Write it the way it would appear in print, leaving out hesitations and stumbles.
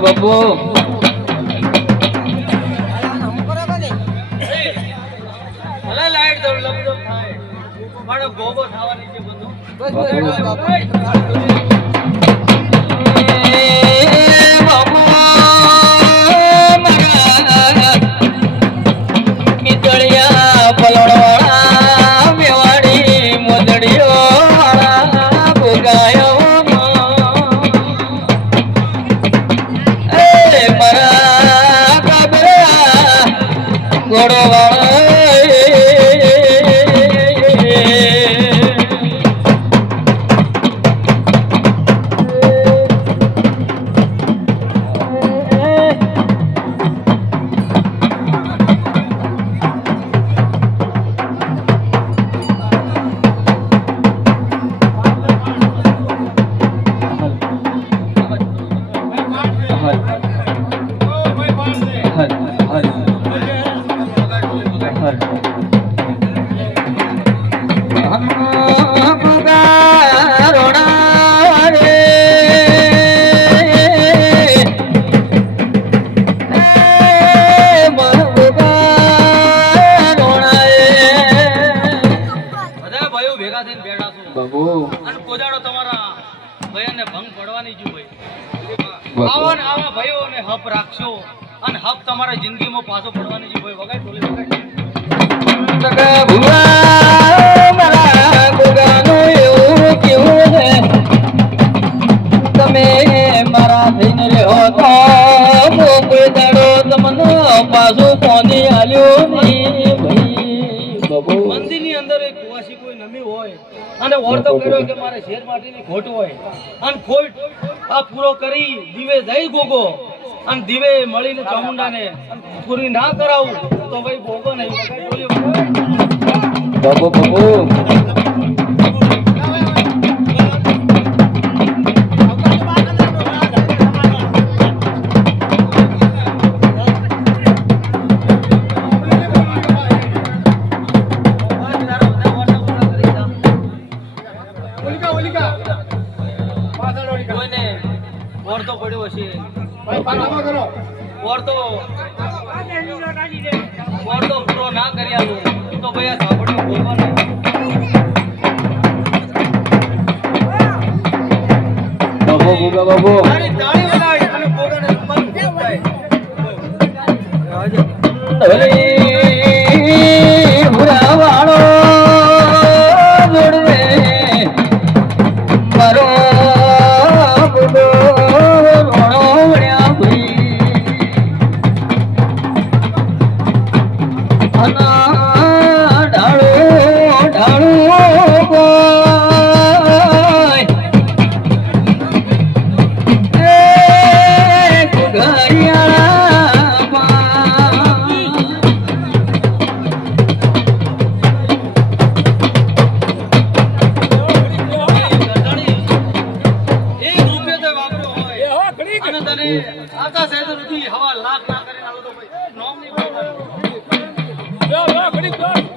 બાપુ light દઉં લબડો થાય મારો ગોબો થવાની છે બધું આવા ભાઈઓને હપ રાખશો અને હપ તમારા જિંદગીમાં પાછો પડવાની છે ભાઈ વગાડ બોલી વગાડ મારા ગોગાનું એવું કેવું છે તમે મારા થઈને રહ્યો તો કોઈ દાડો તમને પાછું કોની આલ્યો નહીં ભાઈ મંદિરની અંદર એક કુવાસી કોઈ નમી હોય અને ઓરતો કર્યો કે મારે શેર માટીની ખોટ હોય અને ખોટ આ પૂરો કરી દીવે જઈ ગોગો અને દીવે મળીને ચામુંડાને પૂરી ના કરાવું તો ભાઈ ગોગો નહીં બાબુ બાબુ ઓરતો પડ્યો હશે ઓરતો પૂરો ના કરી આલું તો ભાઈ આ સાંભળ્યું બોલવા નહીં બાબુ ગોગા બાબુ તારી તાળી વગાડી અને ગોગાને રમવાનું થાય હુરા વાળો જોડવે મારો આતા સેદ રૂપી હવા લાખ ના કરીને આલો તો ભાઈ નોમ નહીં બોલવાનું ઘડી કર